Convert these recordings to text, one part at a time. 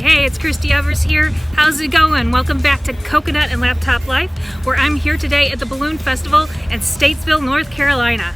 Hey, it's Christy Evers here. How's it going? Welcome back to Coconut and Laptop Life, where I'm here today at the Balloon Festival in Statesville, North Carolina.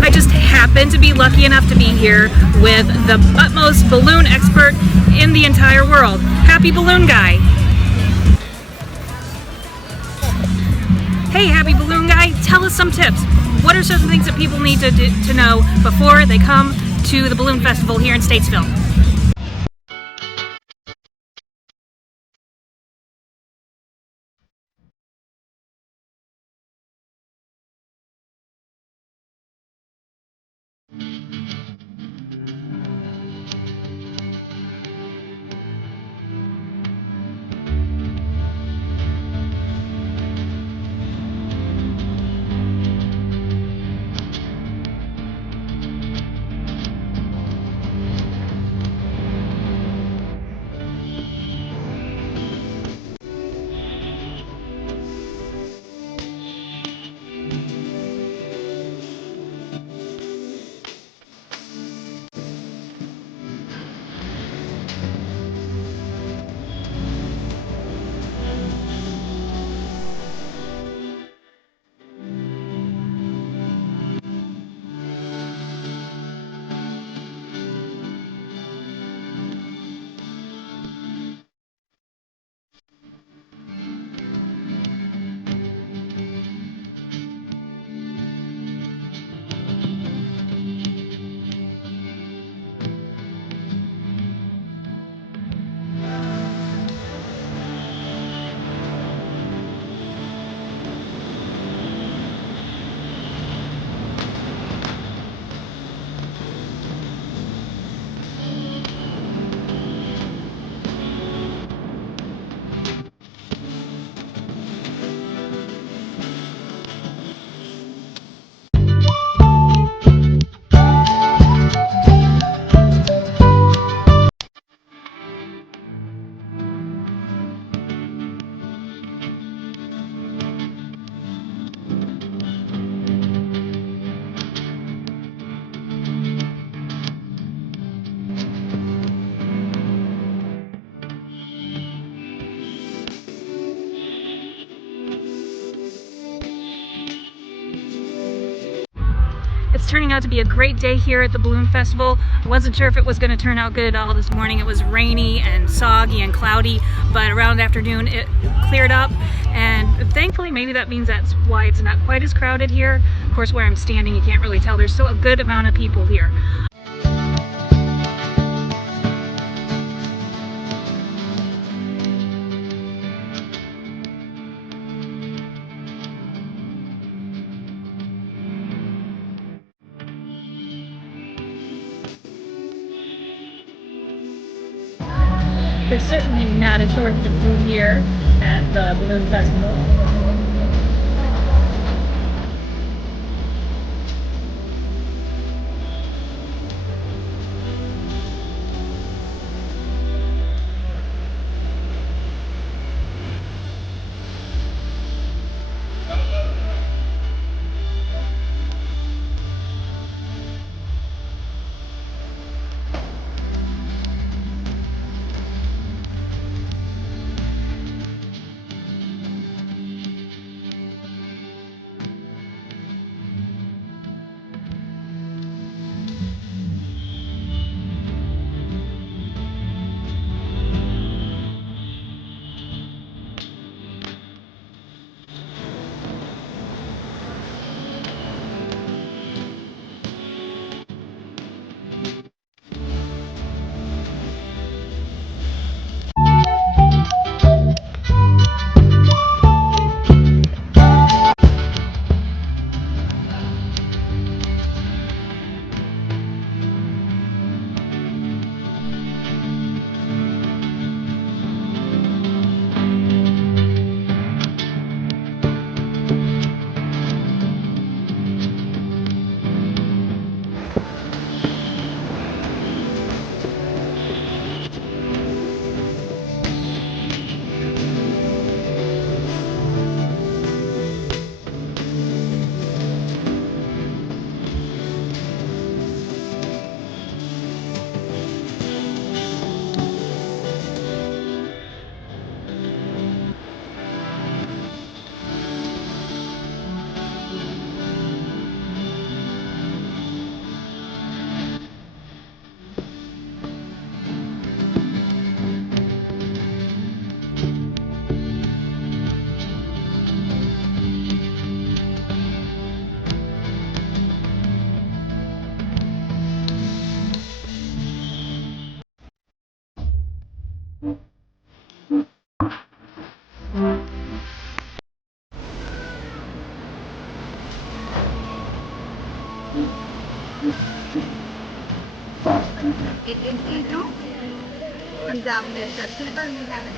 I just happen to be lucky enough to be here with the utmost balloon expert in the entire world. Happy Balloon Guy. Hey, Happy Balloon Guy, tell us some tips. What are certain things that people need to know before they come to the Balloon Festival here in Statesville? It's turning out to be a great day here at the Balloon Festival. I wasn't sure if it was going to turn out good at all this morning. It was rainy and soggy and cloudy, but around afternoon it cleared up, and thankfully maybe that means that's why it's not quite as crowded here. Of course, where I'm standing you can't really tell. There's still a good amount of people here. There's certainly not a shortage of food here at the Balloon Festival. Itu menjamin kita menjamin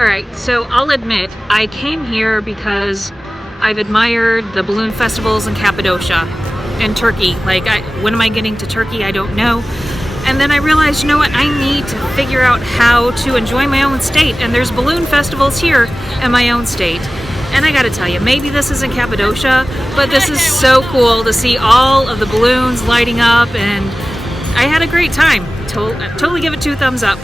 Alright, so I'll admit, I came here because I've admired the balloon festivals in Cappadocia and Turkey. Like, when am I getting to Turkey? I don't know. And then I realized, you know what, I need to figure out how to enjoy my own state. And there's balloon festivals here in my own state. And I gotta tell you, maybe this isn't Cappadocia, but this is so cool to see all of the balloons lighting up, and I had a great time. Totally give it 2 thumbs up.